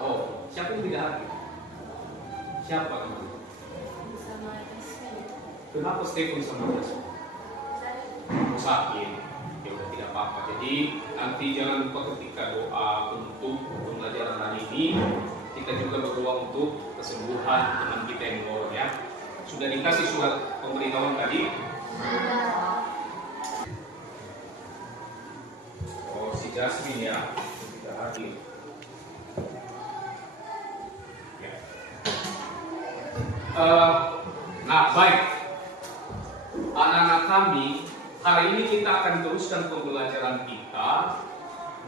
Oh, siapa yang tidak hadir? Siapa itu? Sama Yasmin. Kenapa Stephen sama Yasmin? Sakit. Ya udah tidak apa-apa. Jadi nanti jangan lupa ketika doa untuk pembelajaran hari ini, kita juga berdoa untuk kesembuhan teman kita yang borong ya. Sudah dikasih surat pemberitahuan tadi? Oh, si Jasmine ya, tidak hadir. Ya. Nah, baik. Anak-anak kami, hari ini kita akan teruskan pembelajaran kita.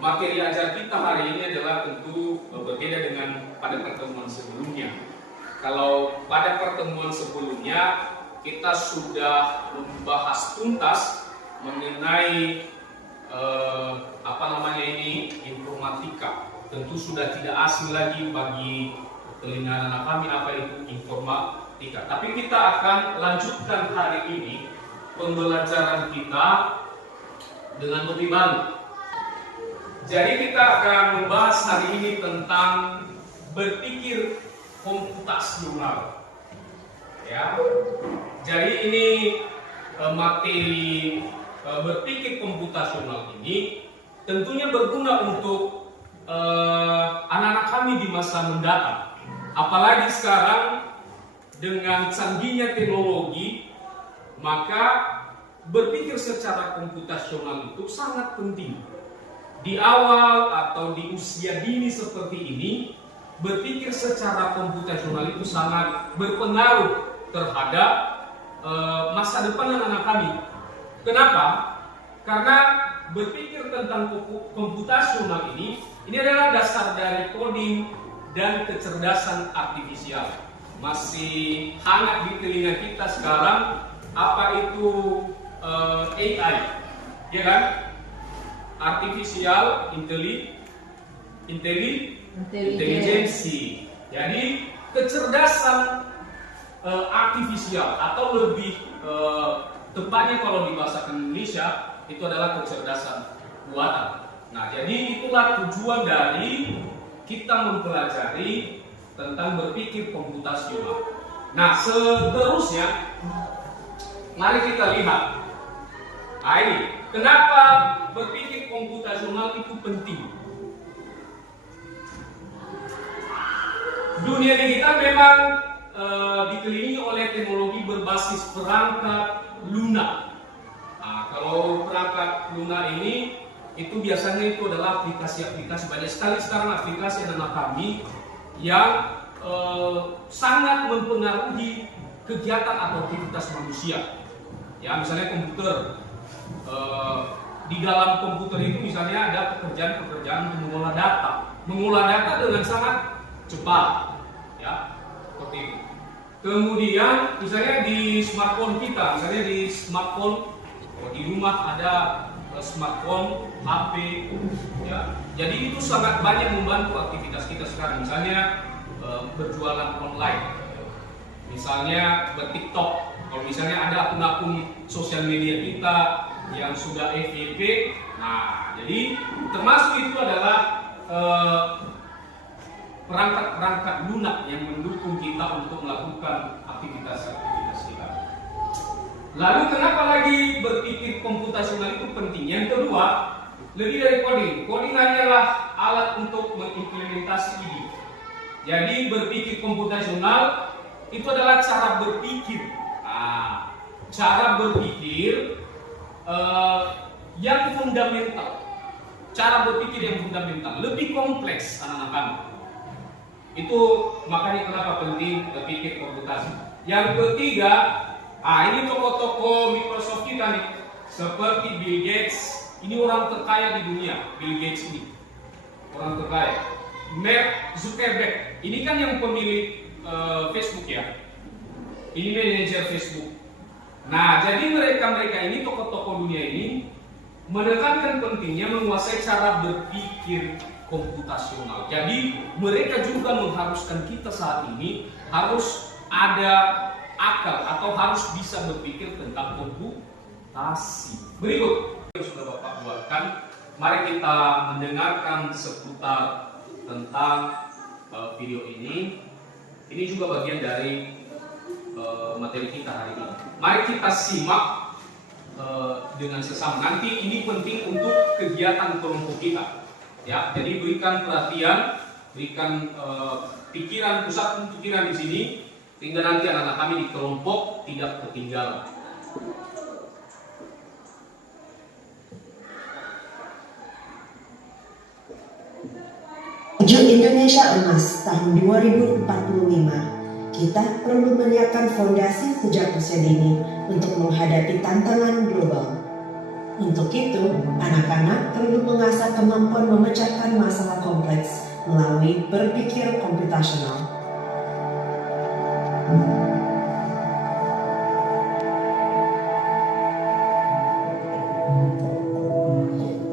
Materi ajar kita hari ini adalah tentu berbeda dengan pada pertemuan sebelumnya. Kalau pada pertemuan sebelumnya kita sudah membahas tuntas mengenai informatika. Tentu sudah tidak asing lagi bagi telinga anak kami apa itu informatika. Tapi kita akan lanjutkan hari ini pembelajaran kita dengan lebih baru. Jadi kita akan membahas hari ini tentang berpikir komputasional. Ya. Jadi ini materi berpikir komputasional ini tentunya berguna untuk anak-anak kami di masa mendatang. Apalagi sekarang dengan canggihnya teknologi, maka berpikir secara komputasional itu sangat penting. Di awal atau di usia dini seperti ini, berpikir secara komputasional itu sangat berpengaruh terhadap masa depan anak-anak kami. Kenapa? Karena berpikir tentang komputasional ini adalah dasar dari coding dan kecerdasan artifisial. Masih hangat di telinga kita sekarang apa itu AI, ya kan? Artificial intelligence. Jadi kecerdasan artifisial atau lebih tepatnya kalau di bahasa Indonesia itu adalah kecerdasan buatan. Nah, jadi itulah tujuan dari kita mempelajari tentang berpikir komputasional. Nah, seterusnya mari kita lihat. Nah, ini kenapa berpikir komputasional itu penting. Dunia digital memang dikelilingi oleh teknologi berbasis perangkat lunak. Nah, kalau perangkat lunak ini itu biasanya itu adalah aplikasi-aplikasi, banyak sekali sekarang aplikasi anak kami yang sangat mempengaruhi kegiatan atau aktivitas manusia. Ya, misalnya komputer. Di dalam komputer itu misalnya ada pekerjaan-pekerjaan untuk mengolah data dengan sangat cepat, ya, seperti itu. Kemudian misalnya di smartphone kita, misalnya di smartphone di rumah ada smartphone, HP, ya. Jadi itu sangat banyak membantu aktivitas kita sekarang. Misalnya berjualan online, misalnya berTikTok. Kalau misalnya ada akun-akun sosial media kita yang sudah FYP, nah jadi termasuk itu adalah perangkat-perangkat lunak yang mendukung kita untuk melakukan aktivitas-aktivitas kita. Lalu kenapa lagi berpikir komputasional itu penting? Yang kedua, lebih dari coding. Coding adalah alat untuk mengimplementasi ide. Jadi berpikir komputasional itu adalah cara berpikir. Nah, cara berpikir yang fundamental. Cara berpikir yang fundamental, lebih kompleks anak-anak kami. Itu makanya kenapa penting berpikir komputasi. Yang ketiga, ini tokoh-tokoh Microsoft kita nih, seperti Bill Gates. Ini orang terkaya di dunia, Bill Gates ini orang terkaya. Mark Zuckerberg, ini kan yang pemilik Facebook ya. Ini manajer Facebook. Nah, jadi mereka ini tokoh-tokoh dunia ini menekankan pentingnya menguasai cara berpikir komputasional. Jadi mereka juga mengharuskan kita saat ini harus ada akal atau harus bisa berpikir tentang komputasi. Berikut yang sudah Bapak buatkan, mari kita mendengarkan seputar tentang video ini juga bagian dari materi kita hari ini. Mari kita simak dengan sesama. Nanti ini penting untuk kegiatan kelompok kita. Ya, jadi berikan perhatian, berikan pikiran, pusat pikiran di sini, sehingga nanti anak-anak kami di kelompok tidak ketinggalan. Menuju Indonesia Emas tahun 2045, kita perlu menyiapkan fondasi sejak usia dini untuk menghadapi tantangan global. Untuk itu, anak-anak perlu mengasah kemampuan memecahkan masalah kompleks melalui berpikir komputasional.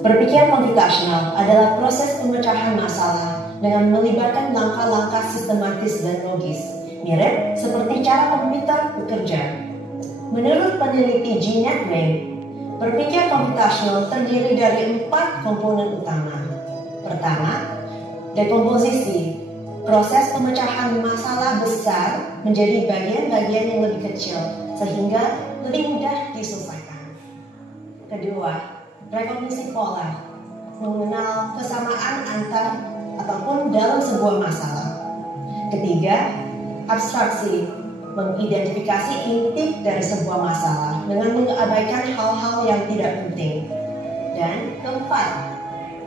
Berpikir komputasional adalah proses pemecahan masalah dengan melibatkan langkah-langkah sistematis dan logis, mirip seperti cara komputer bekerja. Menurut peneliti Jeanette Wang, berpikir komputasional terdiri dari 4 komponen utama. Pertama, dekomposisi, proses pemecahan masalah besar menjadi bagian-bagian yang lebih kecil sehingga lebih mudah diselesaikan. Kedua, rekognisi pola, mengenal kesamaan antar ataupun dalam sebuah masalah. Ketiga, abstraksi, mengidentifikasi inti dari sebuah masalah dengan mengabaikan hal-hal yang tidak penting. Dan keempat,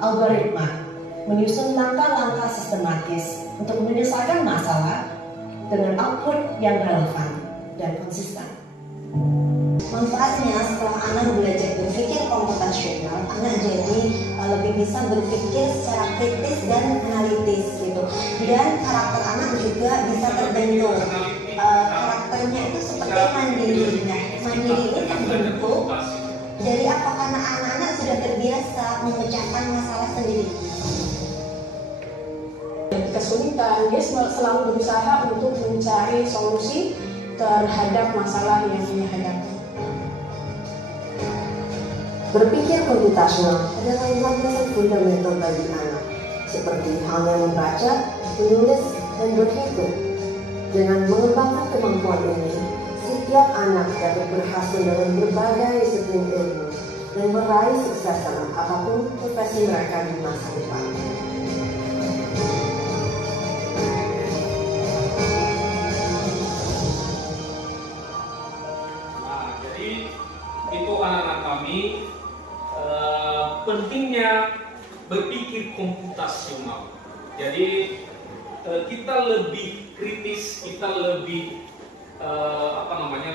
algoritma, menyusun langkah-langkah sistematis untuk menyelesaikan masalah dengan output yang relevan dan konsisten. Manfaatnya setelah anak belajar berpikir komputasional, anak jadi lebih bisa berpikir secara kritis dan analitis gitu. Dan karakter anak juga bisa terbentuk. Karakternya itu seperti mandiri. Nah, mandiri ini terbentuk dari apa? Karena anak-anak sudah terbiasa memecahkan masalah sendiri. Kesulitan, dia selalu berusaha untuk mencari solusi terhadap masalah yang dia hadapi. Berpikir komputasional adalah yang fundamental bagi anak, seperti halnya membaca, menulis, dan berhitung. Dengan mengembangkan kemampuan ini, setiap anak dapat berhasil dalam berbagai disiplin ilmu dan meraih sukses dalam apapun profesi mereka di masa depan. Nah, jadi itu anak-anak kami. Pentingnya berpikir komputasional. Jadi kita lebih kritis, kita lebih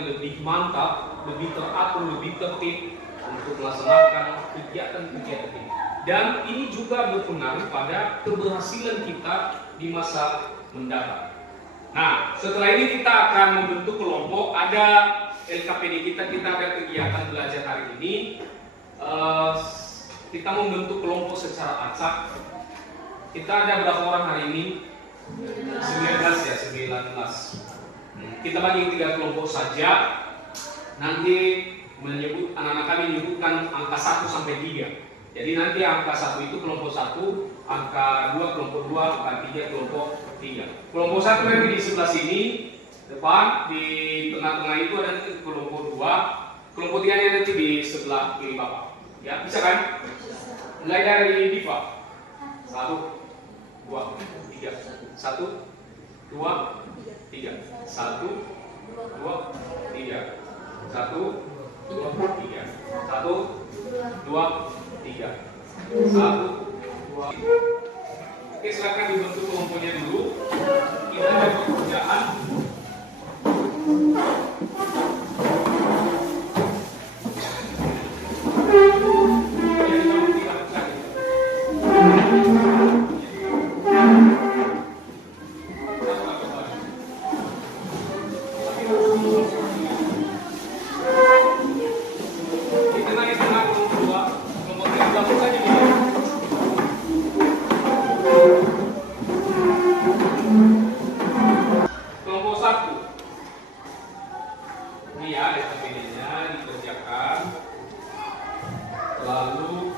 lebih mantap, lebih teratur, lebih tertib untuk melaksanakan kegiatan-kegiatan ini. Dan ini juga berpengaruh pada keberhasilan kita di masa mendatang. Nah, setelah ini kita akan membentuk kelompok. Ada LKPD kita ada kegiatan belajar hari ini. Kita membentuk kelompok secara acak. Kita ada berapa orang hari ini? 19 ya, 19. Kita bagi 3 kelompok saja. Nanti anak-anak kami menyebutkan angka 1 sampai 3. Jadi nanti angka 1 itu kelompok 1, angka 2 kelompok 2, angka 3 kelompok 3. Kelompok 1 nanti di sebelah sini, depan, di tengah-tengah itu ada kelompok 2. Kelompok 3 nanti di sebelah kiri Bapak. Ya, bisa kan? Mulai dari Diva. 1, 2, 3. 1, 2, 3. 1, 2, 3. 1, 2, 3. 1, 2, 3. 1, 2. Oke, silakan dibentuk kelompoknya dulu. Kita ada pekerjaan.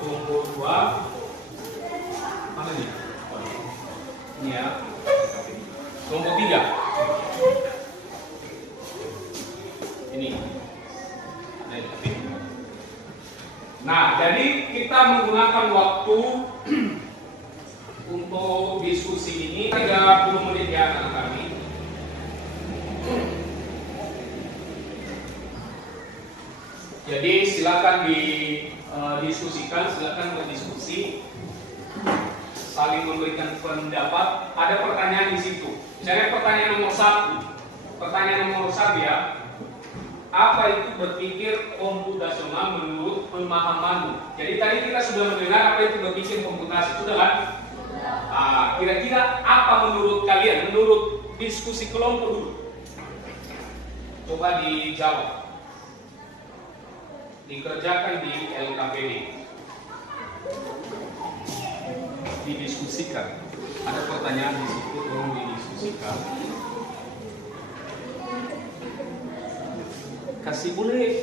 Kelompok 2 mana nih? Ini ya. Kelompok 3. Ini. Nah, jadi kita menggunakan waktu untuk diskusi ini 30 menit ya anak kami. Jadi silakan didiskusikan, silakan berdiskusi, saling memberikan pendapat. Ada pertanyaan di situ. Misalnya pertanyaan nomor 1. Pertanyaan nomor 1 ya. Apa itu berpikir komputasional menurut pemahamanmu? Jadi tadi kita sudah mendengar apa itu berpikir komputasi, sudah kan? Kira-kira apa menurut kalian? Menurut diskusi kelompok dulu. Coba dijawab. Dikerjakan di LKPD. Didiskusikan. Ada pertanyaan di situ, tolong didiskusikan.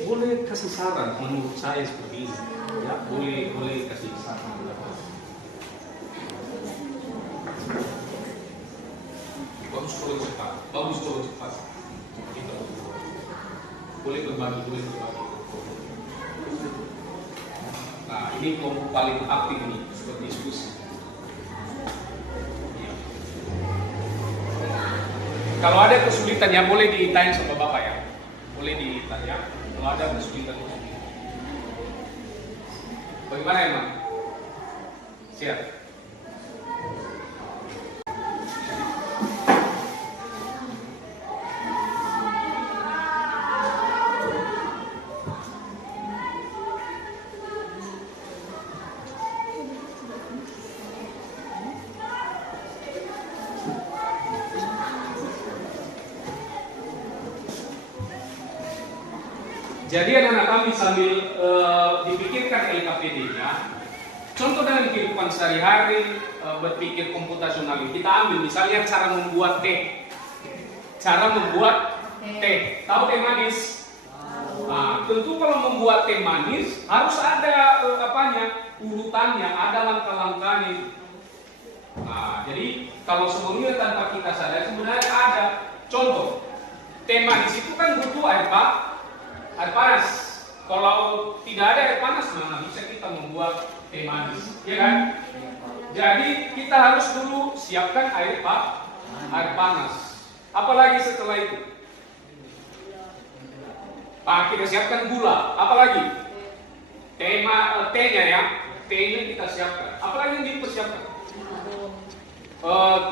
Boleh kasih saran menurut saya seperti ini. Ya, boleh kasih saran. Bagus kalau cepat. Gitu. Boleh berbagi. Nah, ini kelompok paling aktif nih, seperti diskusi. Ya. Kalau ada kesulitan ya boleh ditanya sama Bapak ya. Boleh ditanya kalau ada kesulitan. Bagaimana emang? Siap. Jadi anak-anak kami sambil dipikirkan LKPD-nya, contoh dalam kehidupan sehari-hari berpikir komputasional ini, kita ambil misalnya cara membuat teh. Tahu teh manis? Nah, tentu kalau membuat teh manis harus ada urutannya, ada langkah-langkahnya. Nah, jadi kalau sebelumnya tanpa kita sadar sebenarnya ada. Contoh, teh manis itu kan butuh air panas. Kalau tidak ada air panas, mana bisa kita membuat teh manis, ya kan? Jadi kita harus dulu siapkan air panas. Apalagi setelah itu? Kita siapkan gula. Apalagi? Tehnya ya, tehnya kita siapkan. Apalagi yang dipersiapkan?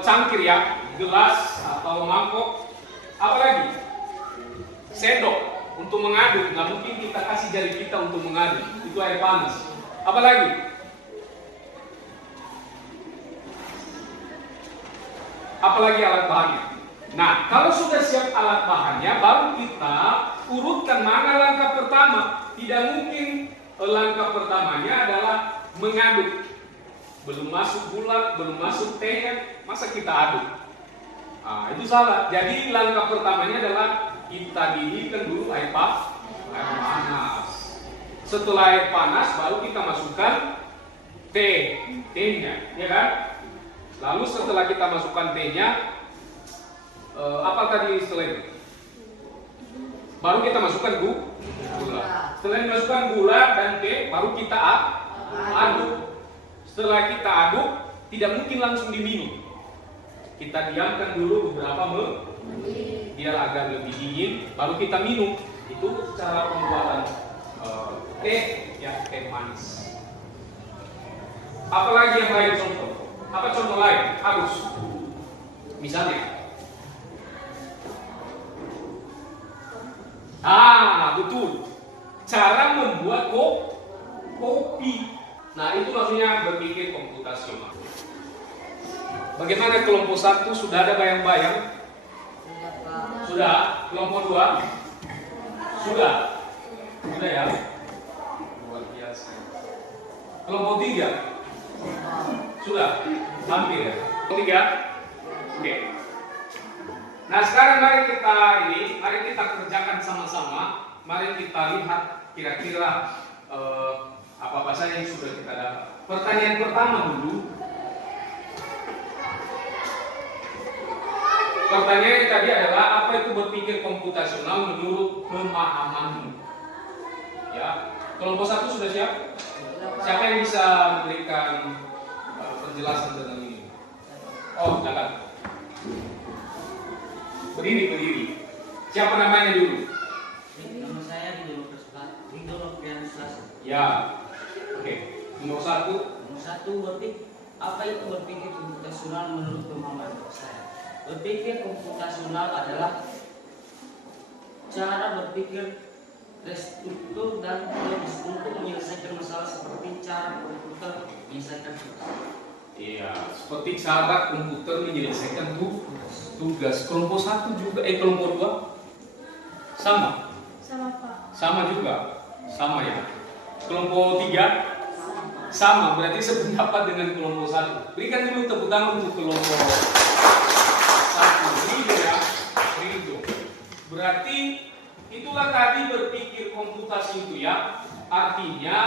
Cangkir ya, gelas atau mangkok. Apalagi? Sendok. Untuk mengaduk, nggak mungkin kita kasih jari kita untuk mengaduk, itu air panas. Apalagi alat bahannya. Nah, kalau sudah siap alat bahannya, baru kita urutkan mana langkah pertama. Tidak mungkin langkah pertamanya adalah mengaduk. Belum masuk gula, belum masuk tehnya, masa kita aduk? Itu salah. Jadi langkah pertamanya adalah kita didihkan dulu air panas. Setelah air panas baru kita masukkan tehnya, ya kan? Lalu setelah kita masukkan tehnya, apa tadi setelah itu? Baru kita masukkan gula. Setelah dimasukkan gula dan teh, baru kita aduk. Setelah kita aduk, tidak mungkin langsung diminum. Kita diamkan dulu beberapa menit biar agak lebih dingin, baru kita minum. Itu cara pembuatan teh manis. Apalagi yang lain contoh? Apa contoh lain? Harus. Misalnya. Betul. Cara membuat kopi. Nah, itu maksudnya berpikir komputasional. Bagaimana kelompok 1 sudah ada bayang-bayang? Sudah. Kelompok 2? Sudah ya? Luar biasa. Kelompok 3? Sudah? Hampir ya? Kelompok 3? Oke. Nah, sekarang mari kita kerjakan sama-sama. Mari kita lihat kira-kira apa saja yang sudah kita dapat. Pertanyaan pertama dulu. Pertanyaannya tadi adalah apa itu berpikir komputasional menurut pemahamanmu? Ya, kelompok 1 sudah siap? Siapa yang bisa memberikan penjelasan tentang ini? Oh, silakan. Berdiri. Siapa namanya dulu? Nama saya Ridho Noviansa. Ya. Oke. Nomor 1. Nomor 1, apa itu berpikir komputasional menurut pemahaman saya? Berpikir komputasional adalah cara berpikir terstruktur dan logis untuk menyelesaikan masalah seperti cara komputer menyelesaikan tugas. Iya, seperti cara komputer menyelesaikan tugas. Kelompok 1 juga, kelompok 2 sama. Sama Pak. Sama juga. Sama ya. Kelompok 3 sama, berarti sependapat dengan kelompok 1. Berikan dulu tepuk tangan untuk kelompok 1. Ridho ya. Ridho. Berarti itulah tadi berpikir komputasi itu ya. Artinya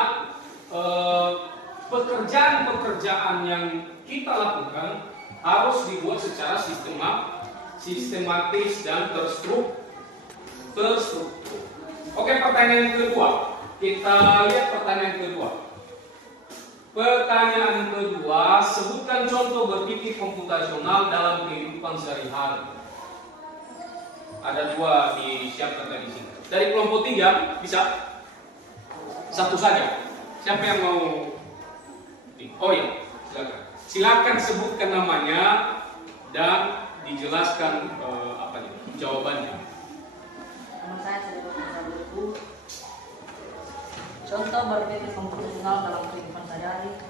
pekerjaan-pekerjaan yang kita lakukan harus dibuat secara sistematis dan terstruktur. Oke, pertanyaan kedua. Kita lihat pertanyaan kedua. Pertanyaan kedua, sebutkan contoh berpikir komputasional dalam kehidupan sehari-hari. Ada 2 disiapkan tadi sini. Dari kelompok 3 bisa 1 saja. Siapa yang mau? Oh ya, silakan. Silakan sebutkan namanya dan dijelaskan jawabannya. Nama saya Ridho Noviansa. Contoh berpikir komputasional dalam kehidupan sehari-hari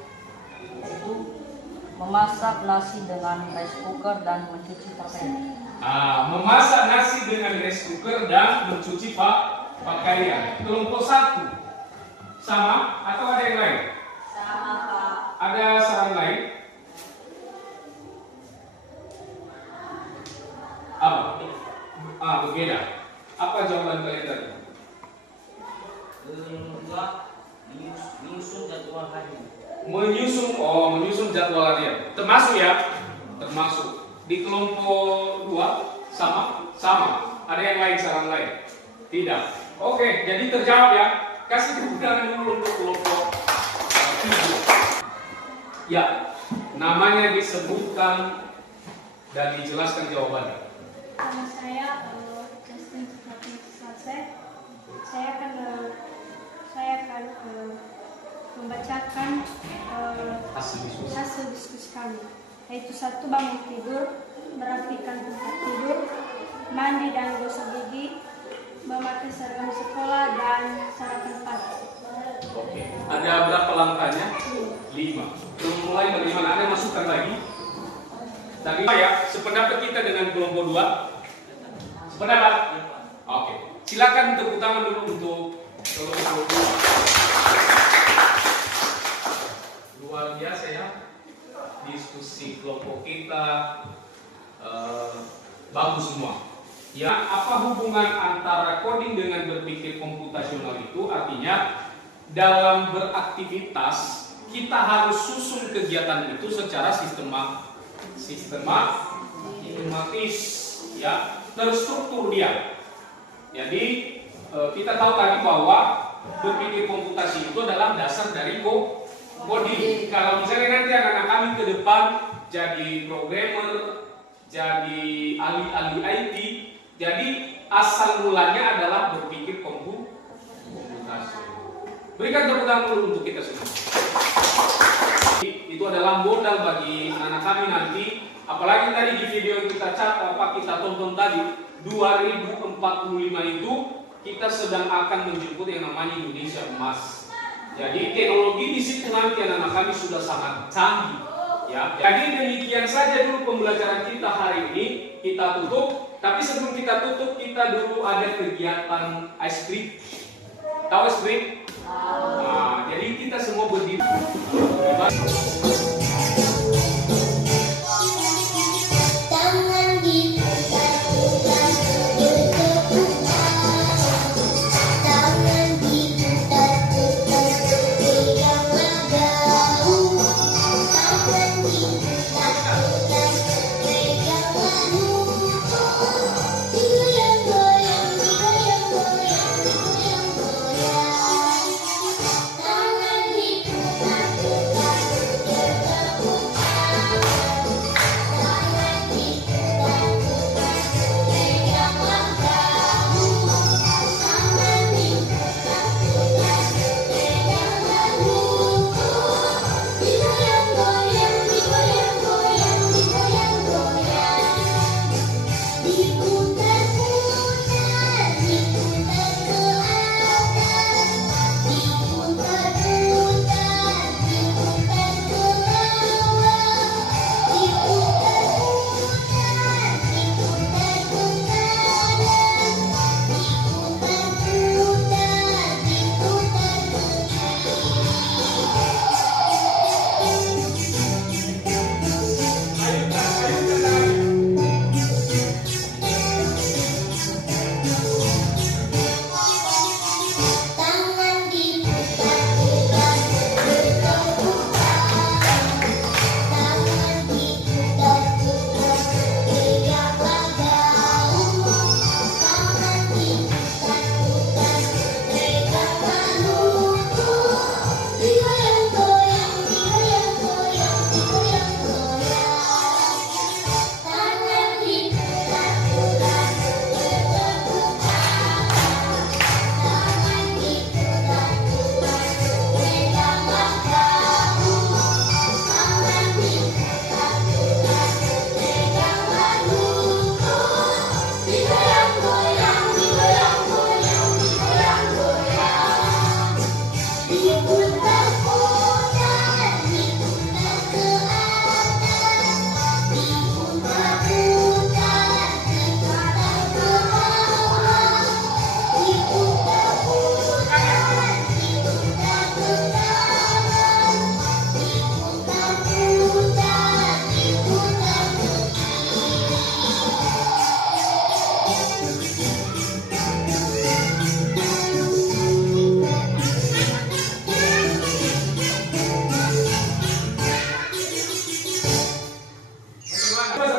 yaitu memasak nasi dengan rice cooker dan mencuci pakaian. Memasak nasi dengan rice cooker dan mencuci pakaian. Kelompok 1 sama atau ada yang lain? Sama Pak. Ada saran lain? Apa? Berbeda. Apa jawaban kalian tadi? Kedua, menyusun jadwal harian. Menyusun jadwal harian. Termasuk ya? Termasuk. Di kelompok 2 sama? Sama. Ada yang lain, saran lain? Tidak. Oke, jadi terjawab ya. Kasih tepuk tangan dulu untuk kelompok 3. Ya, namanya disebutkan dan dijelaskan jawabannya. Nama saya Justin Suprapti. Saya akan membacakan hasil diskusi kami. Yaitu 1, bangun tidur, merapikan tempat tidur, mandi dan gosok gigi, memakai seragam sekolah dan sarapan pagi. Oke. Ada berapa langkahnya? 5. Mulai dari mana? Ada masukan lagi? Tadi ya, sependapat kita dengan kelompok 2. Sependapat? Oke. Silakan tepuk tangan dulu untuk kelompok 2. Luar biasa ya. Diskusi kelompok kita bagus semua. Ya, apa hubungan antara coding dengan berpikir komputasional itu? Artinya dalam beraktivitas kita harus susun kegiatan itu secara sistematis, ya, terstruktur dia. Jadi kita tahu tadi bahwa berpikir komputasi itu adalah dasar dari coding. Kalau misalnya nanti anak-anak kami ke depan jadi programmer, jadi ahli IT, jadi asal mulanya adalah berpikir komputasi. Berikan tepuk tangan dulu untuk kita semua. Itu adalah modal bagi anak kami nanti. Apalagi tadi di video yang kita tonton tadi 2045 itu kita sedang akan menjemput yang namanya Indonesia Emas. Jadi teknologi di situ nanti anak-anak kami sudah sangat canggih. Ya, jadi demikian saja dulu pembelajaran kita hari ini. Kita tutup. Tapi sebelum kita tutup, kita dulu ada kegiatan ice cream. Tahu ice cream? Nah, jadi kita semua berdiri.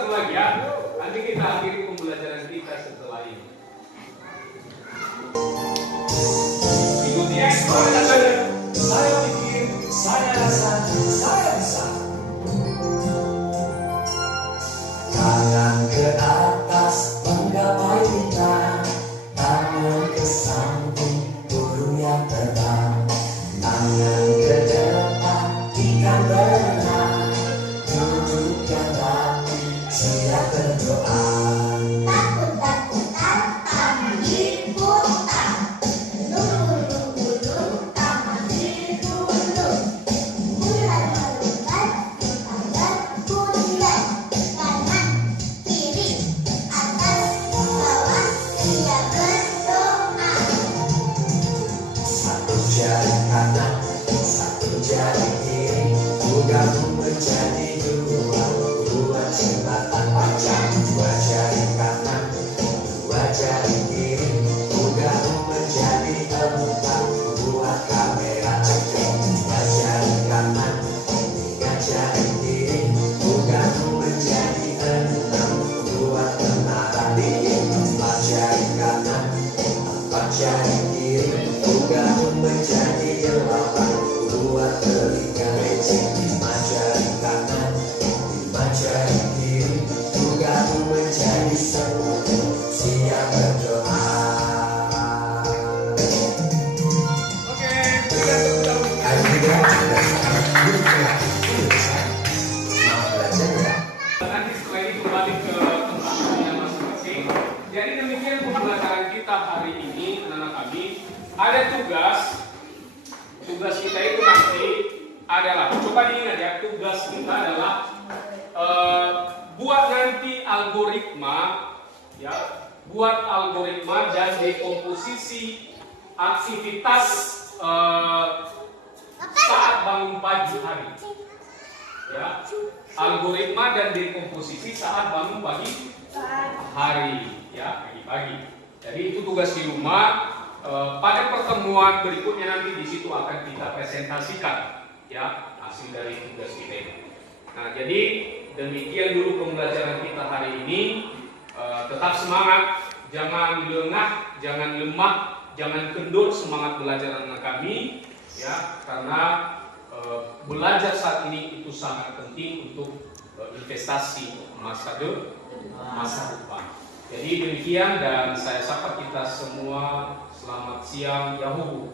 satu lagi ya. Nanti kita akhiri pembelajaran kita setelah ini. Ikuti eksplor katanya. Saya pikir, saya rasa, saya bisa. Tangan ke atas menggapai bintang, tangan ke samping burung yang terbang, tangan ke depan ikan berenang, dudukkan rapi siap berdoa. Satu jari kanan, satu jari kiri, gabung menjadi dua, buat jembatan panjang. Dua jari kanan, dua jari kiri, gabung menjadi empat, buat kamera ceking. Tiga jari kanan, tiga jari kiri, gabung menjadi enam, buat menara dingin. Empat jari kanan, empat jari kiri, gabung menjadi delapan, buat telinga lecing. Lima jari kanan, lima jari kiri, gabung menjadi sepuluh, siap berdoa. Oke, berikan tepuk tangan. Ayo kita duduk selesai. Mau belajar ya? Nanti setelah ini kembali ke tempatnya masing-masing. Jadi demikian pembelajaran kita hari ini, anak-anak kami. Ada tugas kita itu nanti adalah, coba diingat ya, tugas kita adalah buat nanti algoritma, ya, buat algoritma dan dekomposisi aktivitas saat bangun pagi hari. Ya, algoritma dan dekomposisi saat bangun pagi hari, ya, pagi-pagi. Jadi itu tugas di rumah. Pada pertemuan berikutnya nanti di situ akan kita presentasikan, ya, hasil dari tugas kita ini. Nah, jadi demikian dulu pembelajaran kita hari ini. Tetap semangat, jangan lengah, jangan lemah, jangan kendor semangat belajar anak kami, ya, karena belajar saat ini itu sangat penting untuk investasi masa depan. Jadi demikian, dan saya sapa kita semua, selamat siang, Yahuhu.